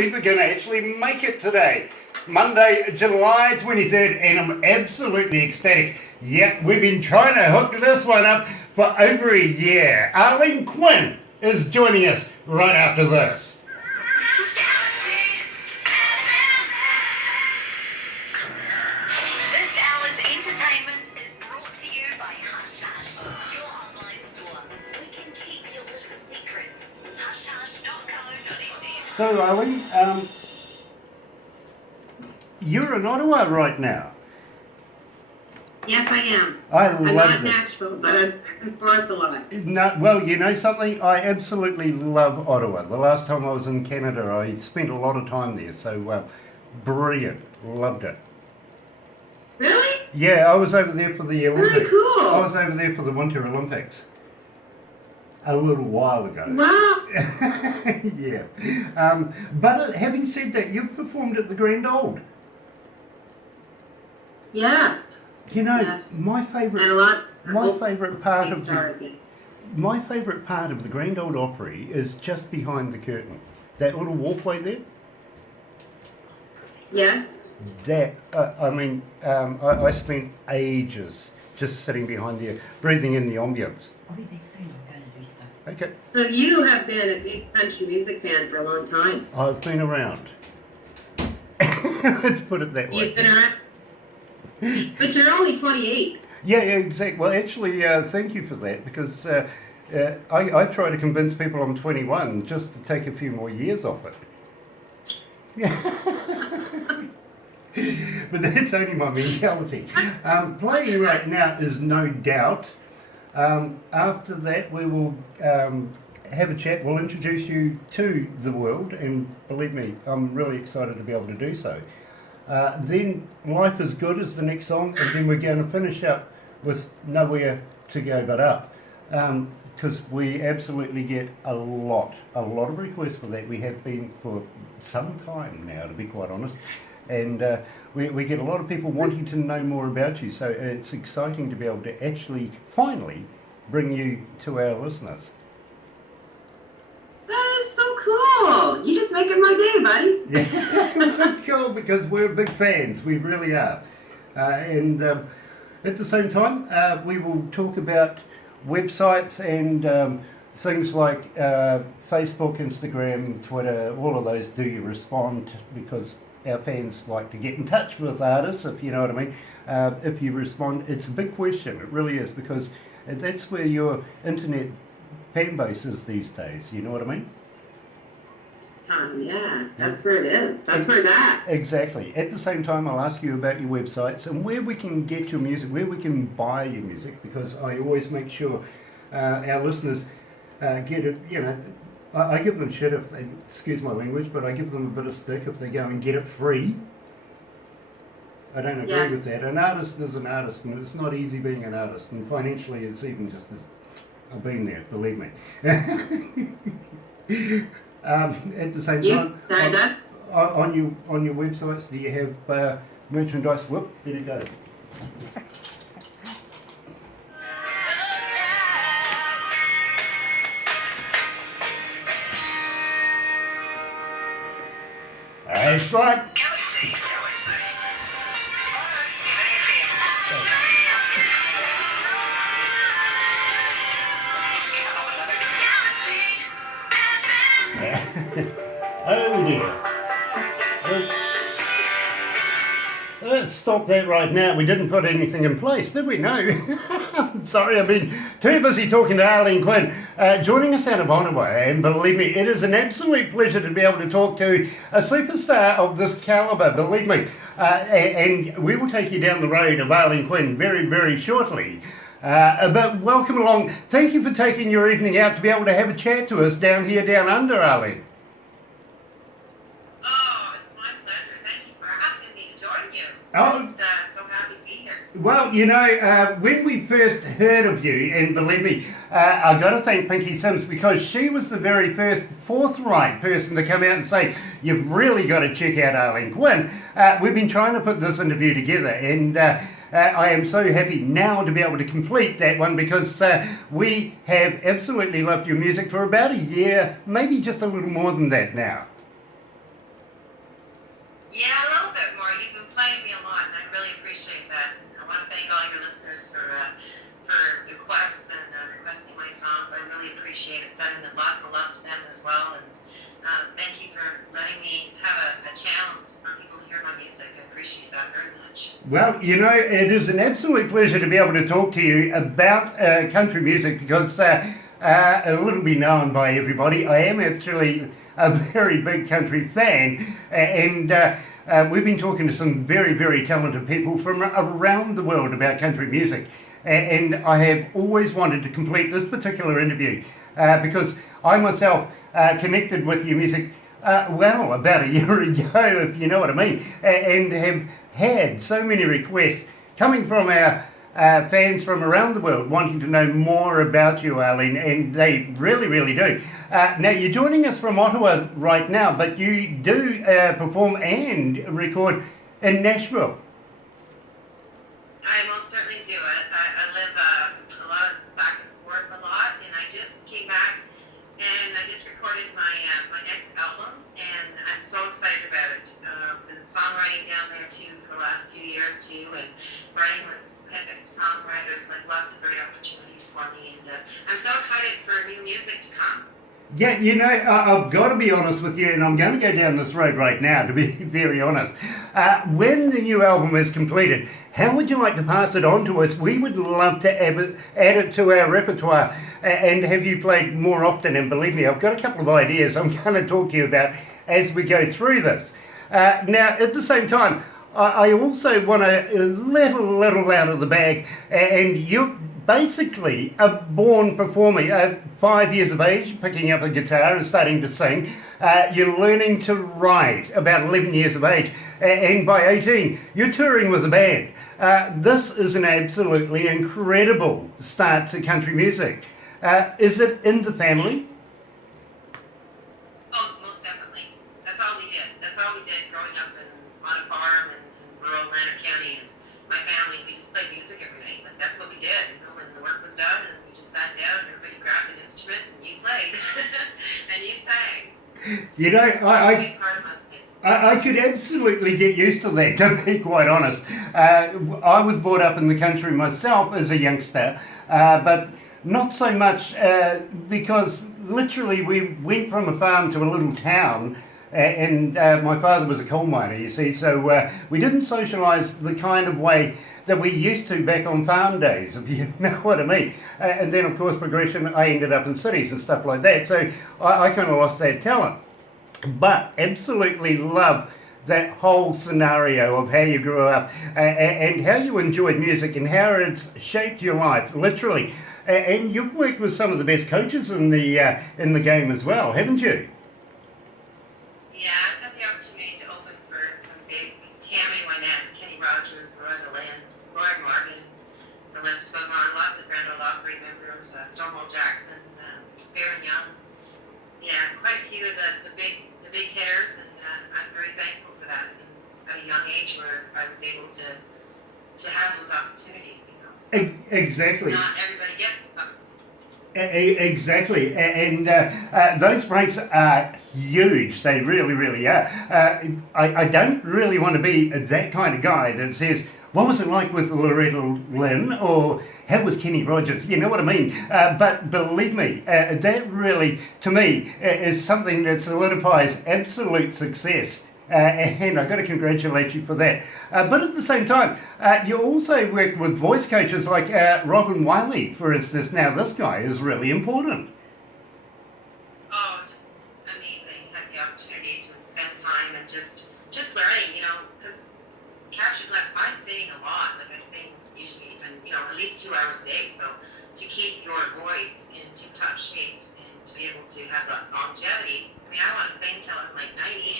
We're going to actually make it today, Monday, July 23rd, and I'm absolutely ecstatic. Yep, we've been trying to hook this one up for over a year. Arlene Quinn is joining us right after this. This hour's entertainment is brought to you by Hush Hush, your online store. We can keep your little secrets. hushhush.co.nz. So, Arlene, you're in Ottawa right now. Yes, I am. I'm not in it. Nashville, but I'm back and forth a lot. No, well, you know something? I absolutely love Ottawa. The last time I was in Canada, I spent a lot of time there. So, brilliant. Loved it. Really? Yeah, I was over there for the Olympics. Really cool. I was over there for the Winter Olympics. A little while ago. Wow. Yeah. But having said that, you've performed at the Grand Old. Yes. You know, Yes. my And a favourite lot. part of stars. the Grand Old Opry is just behind the curtain. That little walkway there. Yes. That I spent ages just sitting behind there, breathing in the ambience. I'll be back soon. I'm going to do stuff. Okay, So you have been a big country music fan for a long time. I've been around. Let's put it that way. You've been around. But you're only 28. Yeah, exactly. Well, actually, thank you for that, because I try to convince people I'm 21 just to take a few more years off it. But that's only my mentality. Playing right now is No Doubt. After that, we will have a chat. We'll introduce you to the world, and believe me, I'm really excited to be able to do so. Then Life is Good is the next song, and then we're going to finish up with Nowhere to Go But Up, because we absolutely get a lot of requests for that. We have been for some time now, to be quite honest, and we get a lot of people wanting to know more about you, so it's exciting to be able to actually finally bring you to our listeners. That is so cool. You're just making my day, buddy. Yeah, cool, because we're big fans. We really are. And at the same time, we will talk about websites and things like Facebook, Instagram, Twitter, all of those. Do you respond? Because our fans like to get in touch with artists, if you know what I mean. If you respond, it's a big question. It really is, because that's where your internet fan base is these days. You know what I mean? Yeah, that's where it is. That's where it's at. Exactly. At the same time, I'll ask you about your websites and where we can get your music, where we can buy your music, because I always make sure our listeners get it. You know, I give them shit if they, excuse my language, but I give them a bit of stick if they go and get it free. I don't agree with that. An artist is an artist, and it's not easy being an artist, and financially it's even just as... I've been there, believe me. At the same time, on your websites, do you have merchandise? Whoop, there you go. That's right. Galaxy107fm. Oh dear. Let's stop that right now. We didn't put anything in place, did we? No. Sorry, I've been too busy talking to Arlene Quinn, joining us out of Ottawa. And believe me, it is an absolute pleasure to be able to talk to a superstar of this calibre, believe me. And we will take you down the road of Arlene Quinn very, very shortly. But welcome along. Thank you for taking your evening out to be able to have a chat to us down here, down under, Arlene. Oh, it's my pleasure. Thank you for asking me to join you. Oh. I'm just so happy to be here. Well, you know, when we first heard of you, and believe me, I got to thank Pinky Sims, because she was the very first forthright person to come out and say, you've really got to check out Arlene Quinn. We've been trying to put this interview together, and I am so happy now to be able to complete that one, because we have absolutely loved your music for about a year, maybe just a little more than that now. playing me a lot, and I really appreciate that. And I want to thank all your listeners for requests and requesting my songs. I really appreciate it, sending lots of love to them as well. And thank you for letting me have a channel for people to hear my music. I appreciate that very much. Well, you know, it is an absolute pleasure to be able to talk to you about country music because a little be known by everybody. I am actually a very big country fan, and we've been talking to some very, very talented people from around the world about country music. And I have always wanted to complete this particular interview because I myself connected with your music, well, about a year ago, if you know what I mean, and have had so many requests coming from our fans from around the world wanting to know more about you, Arlene, and they really, really do. Now, you're joining us from Ottawa right now, but you do perform and record in Nashville. I most certainly do. I live a lot back and forth a lot, and I just came back and I just recorded my next album, and I'm so excited about it. Been songwriting down there too for the last few years too, and writing with songwriters, like lots of great opportunities for me, and I'm so excited for new music to come. Yeah, you know, I've got to be honest with you, and I'm going to go down this road right now, to be very honest. When the new album is completed, how would you like to pass it on to us? We would love to add it to our repertoire and have you played more often. And believe me, I've got a couple of ideas I'm going to talk to you about as we go through this. Now, at the same time, I also want to let a little out of the bag, and you're basically a born performer. 5 years of age, picking up a guitar and starting to sing. You're learning to write about 11 years of age, and by 18, you're touring with a band. This is an absolutely incredible start to country music. Is it in the family? Oh, most definitely. That's all we did. That's all we did growing up on a farm in rural Atlantic County. Is my family, we just played music every night. Like, that's what we did. You know, when the work was done, and we just sat down, and everybody grabbed an instrument, and you played, and you sang. You know, I could absolutely get used to that, to be quite honest. I was brought up in the country myself as a youngster, but not so much because literally we went from a farm to a little town, and my father was a coal miner, you see, so we didn't socialise the kind of way that we used to back on farm days, if you know what I mean. And then, of course, progression, I ended up in cities and stuff like that, so I kind of lost that talent. But absolutely love that whole scenario of how you grew up and how you enjoyed music and how it's shaped your life, literally. And you've worked with some of the best coaches in the game as well, haven't you? Yeah, I've had the opportunity to open for some big Tammy Wynette, Kenny Rogers, Loretta Lynn, Roy Morgan. The list goes on. Lots of Grand Ole Opry members, Stonewall Jackson, Baron Young. Yeah, quite a few of the big hitters, and I'm very thankful for that. And at a young age, where I was able to have those opportunities, you know. So exactly. Not everybody gets them. Exactly, and those breaks are huge. They really, really are. I don't really want to be that kind of guy that says, what was it like with Loretta Lynn, or how was Kenny Rogers? You know what I mean? But believe me, that really, to me, is something that solidifies absolute success. And I've got to congratulate you for that. But at the same time, you also worked with voice coaches like Robin Wiley, for instance. Now, this guy is really important. Oh, just amazing. Had the opportunity to spend time and just learning, you know, because caption, like, I sing a lot. Like, I sing usually even, you know, at least 2 hours a day. So to keep your voice in tip-top shape and to be able to have that longevity, I mean, I want to sing till I'm like 90.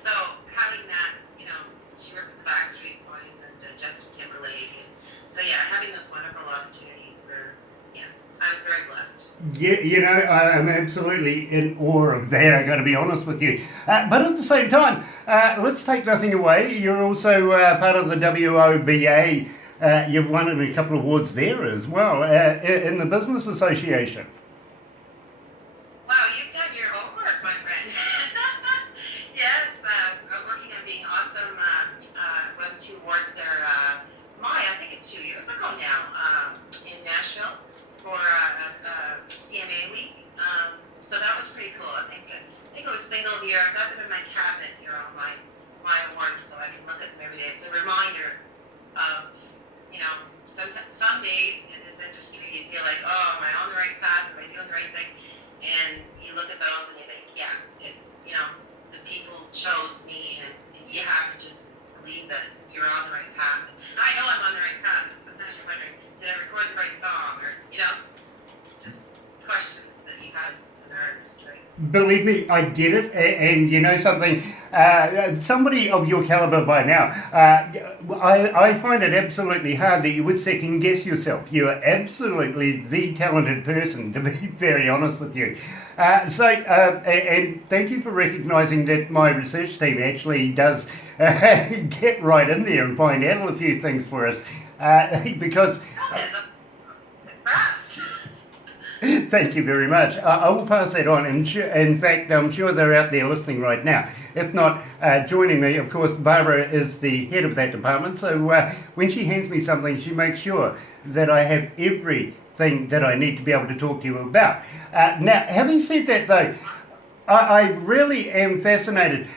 So having that, you know, she worked with the Backstreet Boys and Justin Timberlake. And so, yeah, having those wonderful opportunities were, yeah, I was very blessed. Yeah, you know, I'm absolutely in awe of that, I've got to be honest with you. But at the same time, let's take nothing away. You're also part of the WOBA. You've won a couple of awards there as well, in the Business Association. Wow, you've done your homework, my friend. Yes, I'm working on being awesome stuck them in my cabinet here on my awards, so I can look at them every day. It's a reminder of, sometimes, some days in this industry you feel like, oh, am I on the right path? Am I doing the right thing? And you look at those and you think, yeah, it's, the people chose me, and you have to just believe that you're on the right path. And I know I'm on the right path, but sometimes you're wondering, did I record the right song? Or, just questions that you have as an artist, right? Believe me, I get it, and you know something, somebody of your caliber by now, I find it absolutely hard that you would second guess yourself. You are absolutely the talented person, to be very honest with you. And thank you for recognising that my research team actually does get right in there and find out a few things for us, because... Thank you very much. I will pass that on. In fact, I'm sure they're out there listening right now. If not, joining me, of course, Barbara is the head of that department. So when she hands me something, she makes sure that I have everything that I need to be able to talk to you about. Now, having said that, though, I really am fascinated.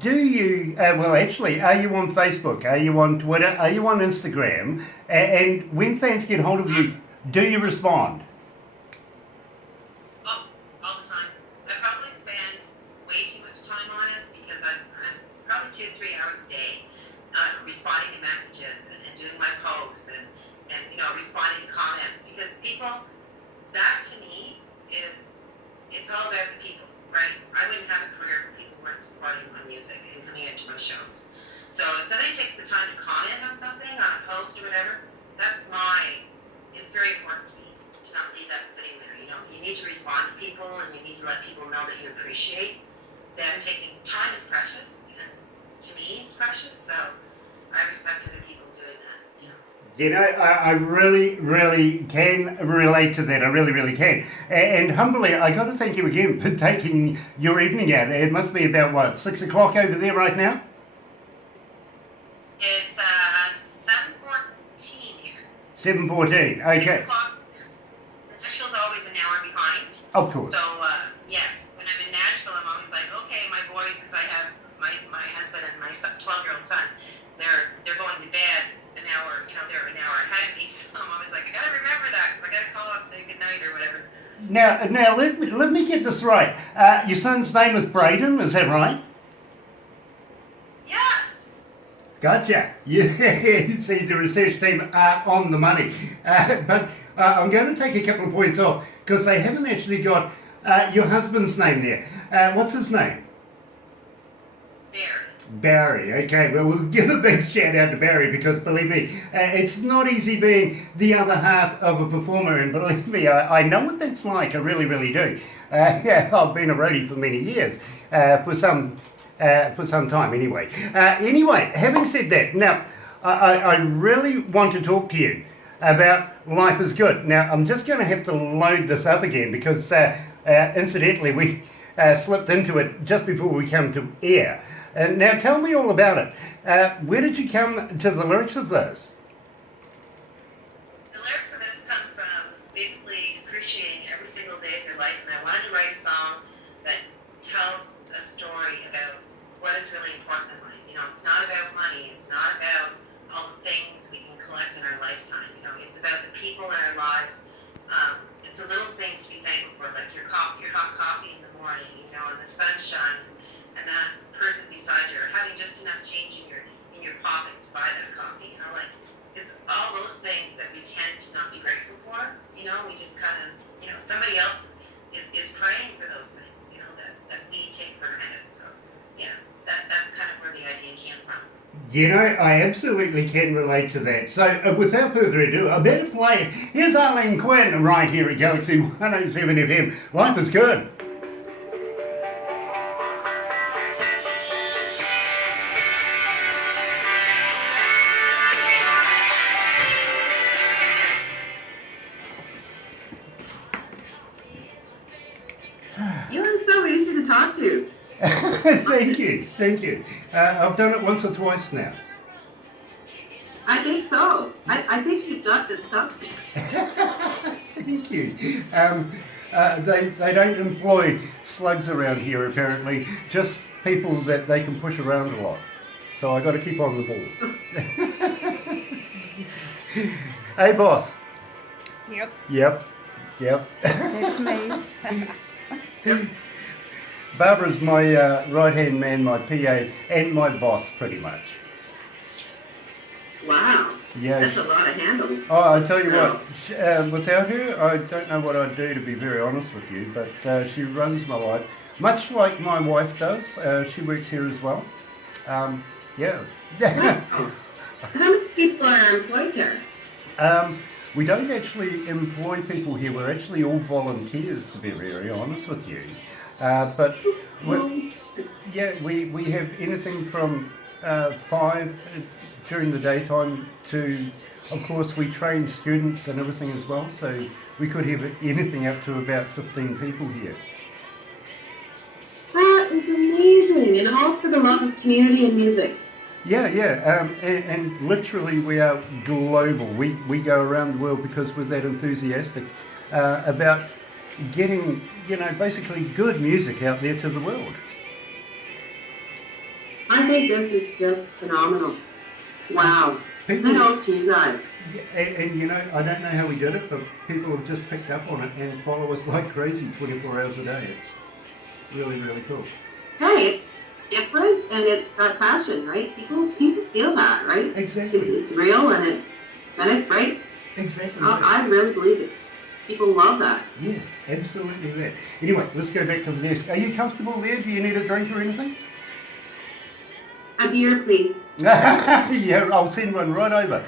Do you, well, actually, are you on Facebook? Are you on Twitter? Are you on Instagram? And when fans get hold of you, do you respond? Responding to messages and doing my posts and responding to comments, because people, that to me is, it's all about the people, right? I wouldn't have a career if people weren't supporting my music and coming into my shows. So if somebody takes the time to comment on something, on a post or whatever, it's very important to me to not leave that sitting there. You need to respond to people, and you need to let people know that you appreciate them taking time. Is precious, and to me it's precious, so I respect other people doing that. I really, really can relate to that. I really, really can. And humbly, I got to thank you again for taking your evening out. It must be about, 6 o'clock over there right now? It's 7:14 here. 7:14, okay. 6 o'clock. Nashville's always an hour behind. Of course. So, yes, when I'm in Nashville, I'm always like, okay, my boys, because I have my husband and my 12-year-old son, they're going to bed an hour, they're an hour ahead of me, so I'm always like, I gotta remember that, because I gotta call and say goodnight or whatever. Now let me get this right. Your son's name is Braden, is that right? Yes. Gotcha. You see, the research team are on the money. But I'm going to take a couple of points off, because they haven't actually got your husband's name there. What's his name? Barry, okay, well, we'll give a big shout out to Barry, because believe me, it's not easy being the other half of a performer, and believe me, I know what that's like, I really, really do. I've been a roadie for many years, for some time anyway. Anyway, having said that, now, I really want to talk to you about Life is Good. Now, I'm just going to have to load this up again, because incidentally, we slipped into it just before we come to air. Now, tell me all about it. Where did you come to the lyrics of this? The lyrics of this come from basically appreciating every single day of your life, and I wanted to write a song that tells a story about what is really important in life. It's not about money. It's not about all the things we can collect in our lifetime. It's about the people in our lives. It's the little things to be thankful for, like your hot coffee in the morning, and the sunshine, and that person beside you, or having just enough change in your pocket to buy that coffee. It's all those things that we tend to not be grateful for. We just kind of, somebody else is praying for those things, that we take for granted. So, yeah, that's kind of where the idea came from. I absolutely can relate to that. So, without further ado, I better play it. Here's Arlene Quinn right here at Galaxy 107 FM. Life is Good. You are so easy to talk to. Thank you. I've done it once or twice now. I think so. I think you've got this covered. Thank you. They don't employ slugs around here apparently, just people that they can push around a lot. So I got to keep on the ball. Hey boss. Yep, Yep. that's me. Barbara's my right-hand man, my PA, and my boss, pretty much. Wow. Yeah. That's a lot of handles. Oh, I tell you what, without her, I don't know what I'd do, to be very honest with you, but she runs my life, much like my wife does. She works here as well. Yeah. Wow. How many people are employed there? We don't actually employ people here. We're actually all volunteers, to be very honest with you. But yeah, we have anything from 5 during the daytime to, of course, we train students and everything as well. So we could have anything up to about 15 people here. That is amazing, and all for the love of community and music. Yeah, and literally we are global. We go around the world because we're that enthusiastic about getting, basically good music out there to the world. I think this is just phenomenal. Wow. People, Kudos to you guys. and I don't know how we did it, but people have just picked up on it and follow us like crazy 24 hours a day. It's really, really cool. Hey, it's different and it's got passion, right? People feel that, right? Exactly. It's real and it's authentic, right? Exactly. I really believe it. People love that. Yes, absolutely that. Anyway, let's go back to the desk. Are you comfortable there? Do you need a drink or anything? A beer, please. Yeah, I'll send one right over.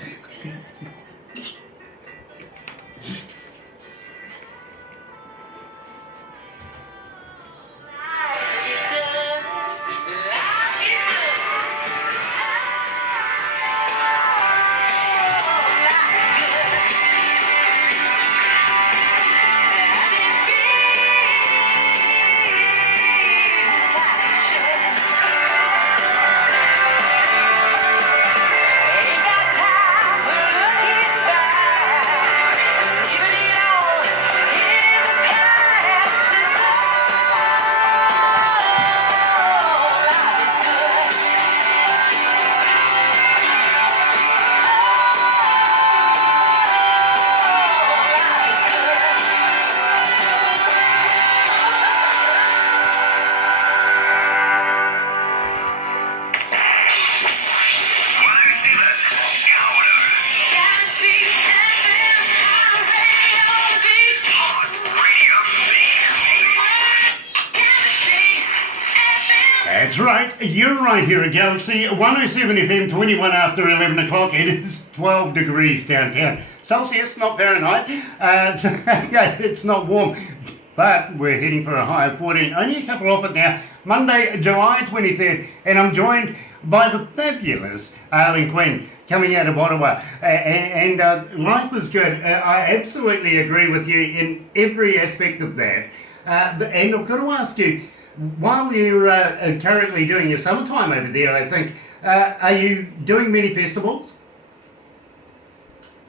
That's right, you're right here at Galaxy 107 FM, 21 after 11 o'clock. It is 12 degrees downtown. Celsius, not Fahrenheit. Yeah, it's not warm, but we're heading for a high of 14. Only a couple off it now. Monday, July 23rd, and I'm joined by the fabulous Arlene Quinn, coming out of Ottawa. And life is good. I absolutely agree with you in every aspect of that. And I've got to ask you, while you're currently doing your summertime over there, I think, are you doing many festivals?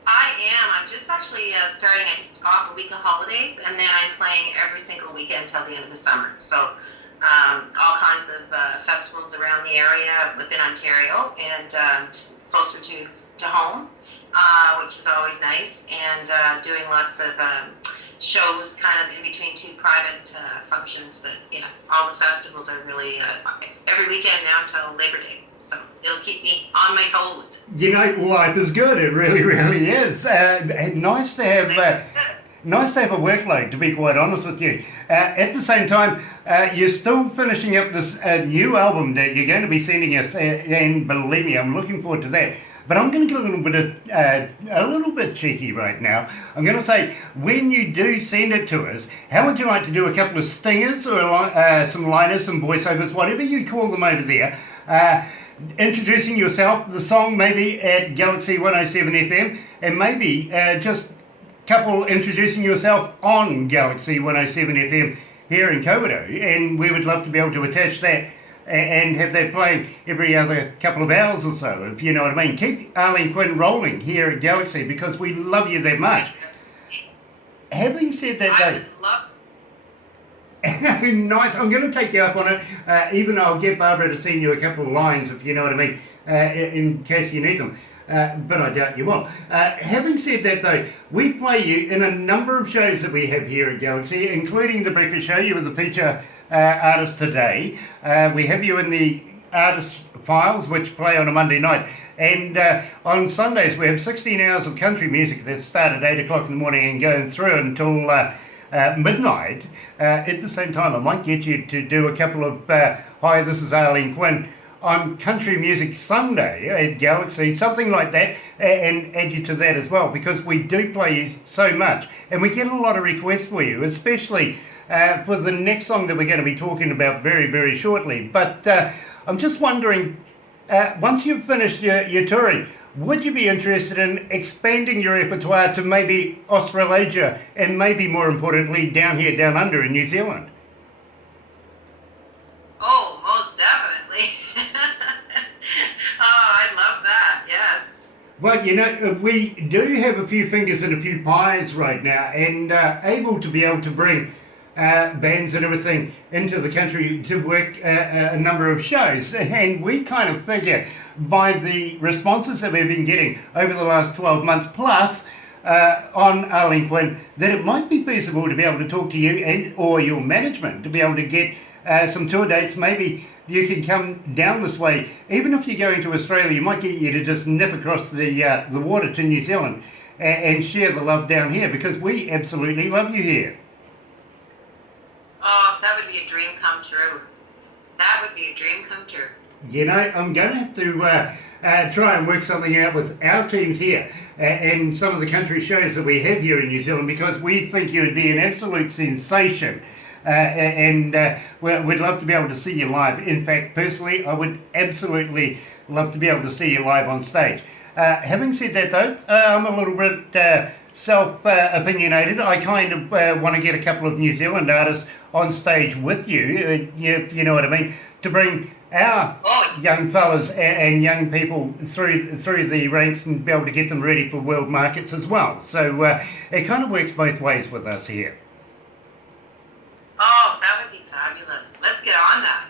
I am. I'm just actually starting. I just off a week of holidays, and then I'm playing every single weekend till the end of the summer. So all kinds of festivals around the area within Ontario, and just closer to home, which is always nice, and doing lots of shows kind of in between two private functions. But yeah, all the festivals are really every weekend now until Labor Day. So it'll keep me on my toes. Life is good. It really, really is. Nice to have a workload, to be quite honest with you. At the same time, you're still finishing up this new album that you're going to be sending us, and believe me, I'm looking forward to that. But I'm going to get a little bit cheeky right now. I'm going to say, when you do send it to us, how would you like to do a couple of stingers or some liners, some voiceovers, whatever you call them over there, introducing yourself, the song maybe at Galaxy 107 FM, and maybe just a couple introducing yourself on Galaxy 107 FM here in Kokoto, and we would love to be able to attach that and have that playing every other couple of hours or so, if you know what I mean. Keep Arlene Quinn rolling here at Galaxy because we love you that much. Having said that, I would love. Nice. I'm going to take you up on it. Even I'll get Barbara to send you a couple of lines, if you know what I mean, in case you need them. But I doubt you will. Having said that, though, we play you in a number of shows that we have here at Galaxy, including the Breakfast Show. You were the feature artist today. We have you in the Artist Files, which play on a Monday night. And on Sundays, we have 16 hours of country music that start at 8 o'clock in the morning and going through until midnight. At the same time, I might get you to do a couple of Hi, this is Arlene Quinn on Country Music Sunday at Galaxy, something like that, and add you to that as well, because we do play you so much, and we get a lot of requests for you, especially for the next song that we're going to be talking about very, very shortly. But I'm just wondering, once you've finished your touring, would you be interested in expanding your repertoire to maybe Australasia and maybe more importantly down here, down under in New Zealand? Oh, most definitely. Oh, I love that. Yes. Well, you know, we do have a few fingers in a few pies right now, and able to be able to bring bands and everything into the country to work a number of shows. And we kind of figure by the responses that we've been getting over the last 12 months plus on Arlene Quinn, that it might be feasible to be able to talk to you and or your management to be able to get some tour dates. Maybe you can come down this way. Even if you're going to Australia, you might get you to just nip across the water to New Zealand and share the love down here, because we absolutely love you here. Oh, that would be a dream come true. That would be a dream come true. You know, I'm going to have to try and work something out with our teams here and some of the country shows that we have here in New Zealand, because we think you would be an absolute sensation. And we'd love to be able to see you live. In fact, personally, I would absolutely love to be able to see you live on stage. Having said that, though, I'm a little bit self-opinionated. I kind of want to get a couple of New Zealand artists on stage with you, you know what I mean, to bring our young fellas and young people through the ranks and be able to get them ready for world markets as well. So it kind of works both ways with us here. Oh, that would be fabulous. Let's get on that.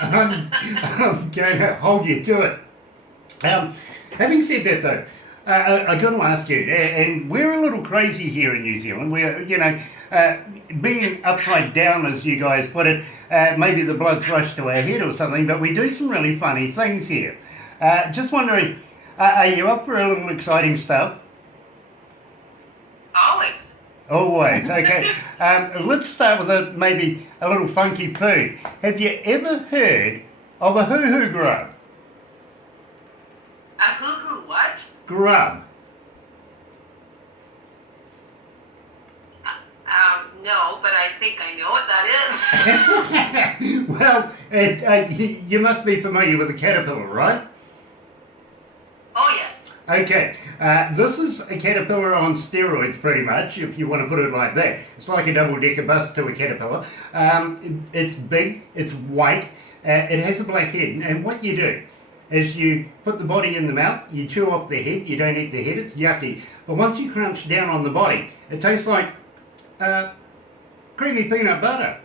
I'm going to hold you to it. Having said that, though, I'm going to ask you, and we're a little crazy here in New Zealand. We're, you know, being upside down, as you guys put it, maybe the blood's rushed to our head or something, but we do some really funny things here. Just wondering, are you up for a little exciting stuff? Always. Always, okay. Let's start with maybe a little funky poo. Have you ever heard of a hoo-hoo grub? A hoo-hoo what? Grub. No, but I think I know what that is. Well, you must be familiar with a caterpillar, right? Oh, yes. Okay, this is a caterpillar on steroids, pretty much, if you want to put it like that. It's like a double-decker bus to a caterpillar. It's big, it's white, it has a black head, and what you do is you put the body in the mouth, you chew off the head, you don't eat the head, it's yucky. But once you crunch down on the body, it tastes like creamy peanut butter.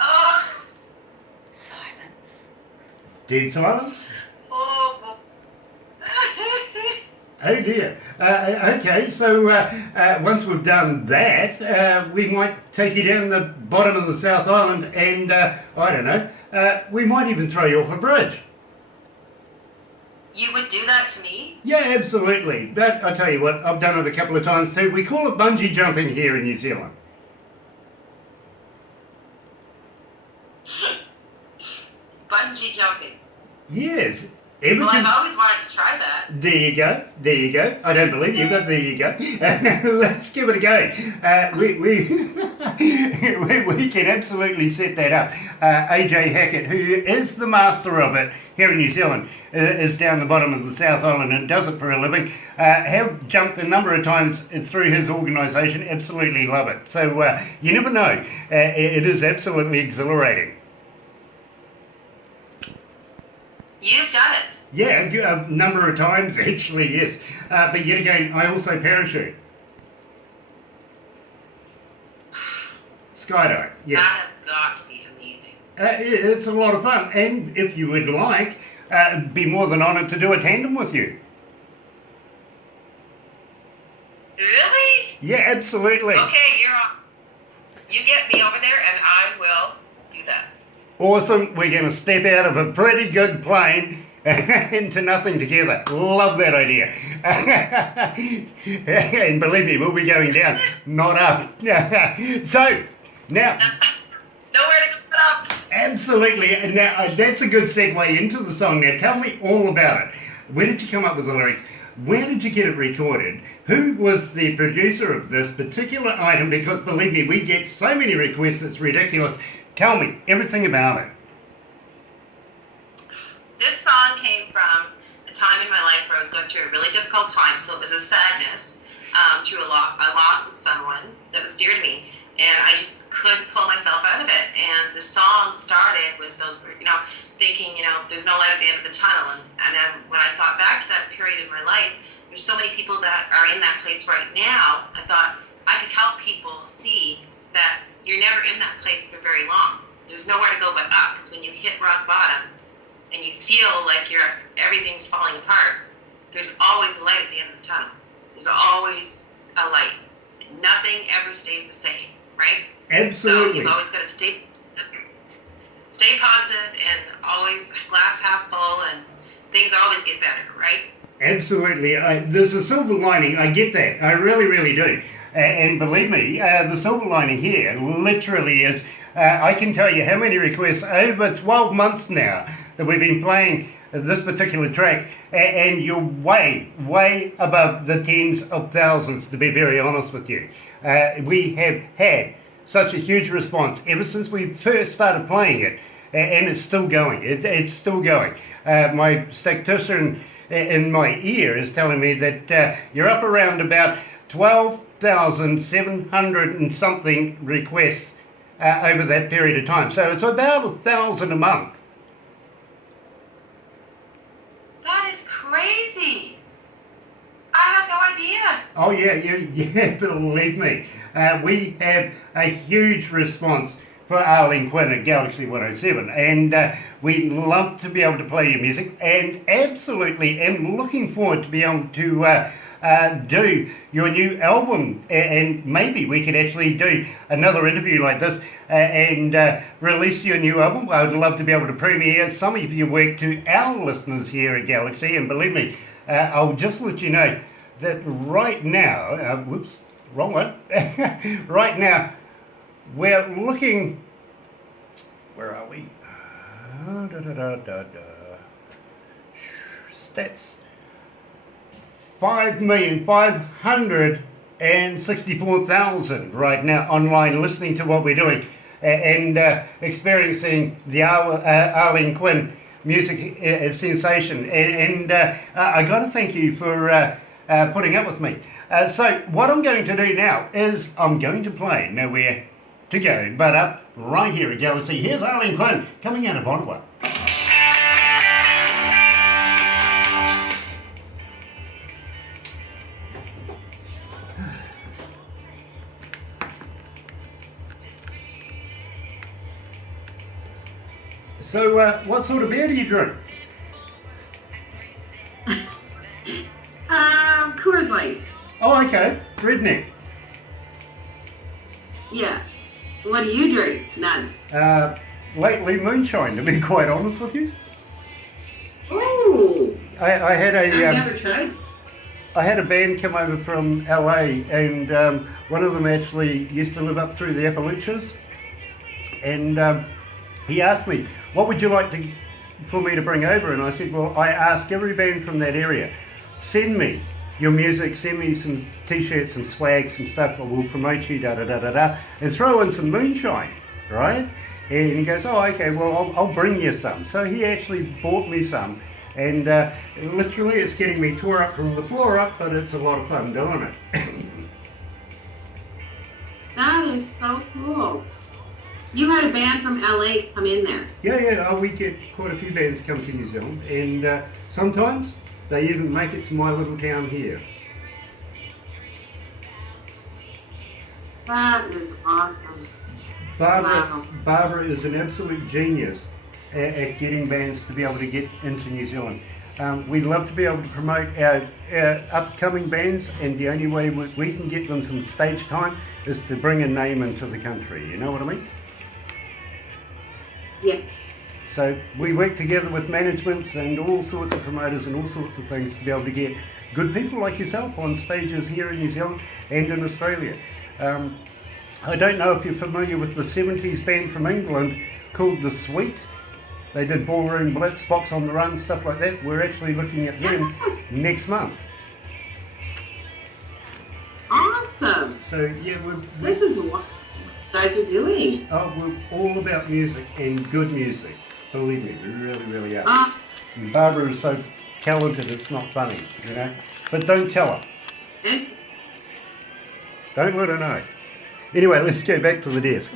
Oh. Silence. Dead silence? Oh. Oh dear. Okay, so once we've done that, we might take you down the bottom of the South Island and, I don't know, we might even throw you off a bridge. You would do that to me? Yeah, absolutely. But I tell you what, I've done it a couple of times too. We call it bungee jumping here in New Zealand. Bungee jumping. Yes. Well, I've always wanted to try that. There you go. There you go. I don't believe you, but there you go. Let's give it a go. We can absolutely set that up. AJ Hackett, who is the master of it here in New Zealand, is down the bottom of the South Island and does it for a living. Have jumped a number of times through his organisation. Absolutely love it. So you never know. It is absolutely exhilarating. You've done it. Yeah, a number of times actually, yes. But yet again, I also parachute. Skydive, yeah. That has got to be amazing. It's a lot of fun, and if you would like, be more than honoured to do a tandem with you. Really? Yeah, absolutely. Okay, you're on. You get me over there, and I will do that. Awesome. We're going to step out of a pretty good plane into nothing together. Love that idea. And believe me, we'll be going down, not up. So, now... Nowhere to get up. Absolutely. Now, that's a good segue into the song. Now, tell me all about it. Where did you come up with the lyrics? Where did you get it recorded? Who was the producer of this particular item? Because believe me, we get so many requests, it's ridiculous. Tell me everything about it. This song came from a time in my life where I was going through a really difficult time. So it was a sadness through a loss of someone that was dear to me. And I just couldn't pull myself out of it. And the song started with those, thinking, there's no light at the end of the tunnel. And then when I thought back to that period in my life, there's so many people that are in that place right now. I thought I could help people see that you're never in that place for very long. There's nowhere to go but up. Because when you hit rock bottom and you feel like everything's falling apart, there's always a light at the end of the tunnel. There's always a light. Nothing ever stays the same. Right? Absolutely. So you've always got to stay positive and always glass half full, and things always get better, right? Absolutely. There's a silver lining. I get that. I really, really do. And believe me, the silver lining here literally is, I can tell you how many requests over 12 months now that we've been playing this particular track, and you're way, way above the tens of thousands, to be very honest with you. We have had such a huge response ever since we first started playing it, and it's still going. It's still going. My statistician in my ear is telling me that you're up around about 12,700 and something requests over that period of time. So it's about 1,000 a month. That is crazy. I had no idea. Oh yeah, believe me. We have a huge response for Arlene Quinn at Galaxy107, and we love to be able to play your music, and absolutely am looking forward to be able to do your new album, and maybe we could actually do another interview like this and release your new album. I would love to be able to premiere some of your work to our listeners here at Galaxy, and believe me, I'll just let you know that right now, whoops, wrong one, right now, we're looking, where are we? Stats. 5,564,000 right now online listening to what we're doing and experiencing the Arlene Quinn music sensation. And I got to thank you for putting up with me. So what I'm going to do now is I'm going to play Nowhere to Go But Up right here at Galaxy. Here's Arlene Quinn coming out of Ottawa. So what sort of beer do you drink? Coors Light. Oh, okay. Redneck. Yeah. What do you drink? None. Lately moonshine, to be quite honest with you. Oh. I had I've a never tried. I had a band come over from LA, and one of them actually used to live up through the Appalachians, and he asked me, what would you like for me to bring over? And I said, well, I ask every band from that area, send me your music, send me some t-shirts, some swag, some stuff, we'll promote you, and throw in some moonshine, right? And he goes, oh, okay, well, I'll bring you some. So he actually bought me some, and literally it's getting me tore up from the floor up, but it's a lot of fun doing it. That is so cool. You had a band from LA come in there. Yeah, we get quite a few bands come to New Zealand, and sometimes they even make it to my little town here. That is awesome. Wow. Barbara is an absolute genius at getting bands to be able to get into New Zealand. We love to be able to promote our upcoming bands, and the only way we can get them some stage time is to bring a name into the country. You know what I mean? Yeah. So we work together with managements and all sorts of promoters and all sorts of things to be able to get good people like yourself on stages here in New Zealand and in Australia. I don't know if you're familiar with the 70s band from England called The Sweet. They did Ballroom Blitz, Box on the Run, stuff like that. We're actually looking at them next month. Awesome. So yeah, This is what you guys are doing. we're all about music and good music. Believe me, we really, really are. Ah. And Barbara is so talented, it's not funny, you know. But don't tell her. And Don't let her know. Anyway, let's go back to the desk.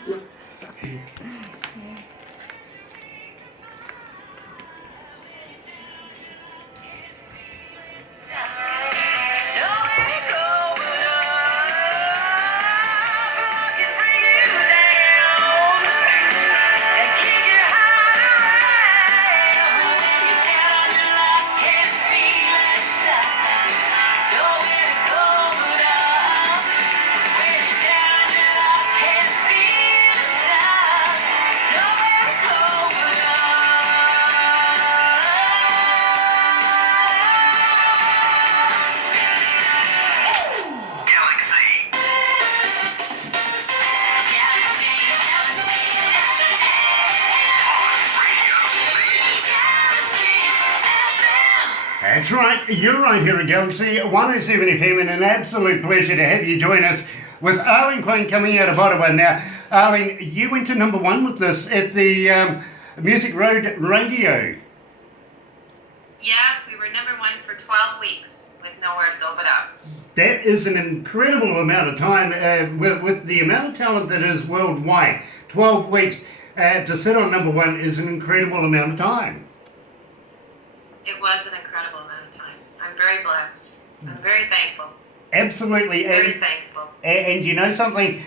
That's right, you're right here at Galaxy 107 FM, and an absolute pleasure to have you join us with Arlene Quinn coming out of Ottawa. Now, Arlene, you went to number one with this at the Music Road Radio. Yes, we were number one for 12 weeks with Nowhere to Go But Up. That is an incredible amount of time with the amount of talent that is worldwide. 12 weeks to sit on number one is an incredible amount of time. It was an incredible amount of time. I'm very blessed. I'm very thankful. Absolutely. Very thankful. And you know something?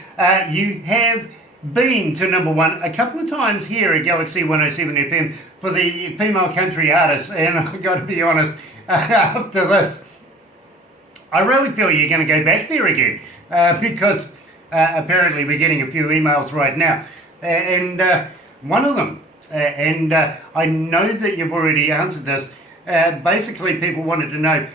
You have been to number one a couple of times here at Galaxy 107 FM for the female country artists. And I've got to be honest, after this, I really feel you're going to go back there again because apparently we're getting a few emails right now. And one of them, and I know that you've already answered this, basically people wanted to know,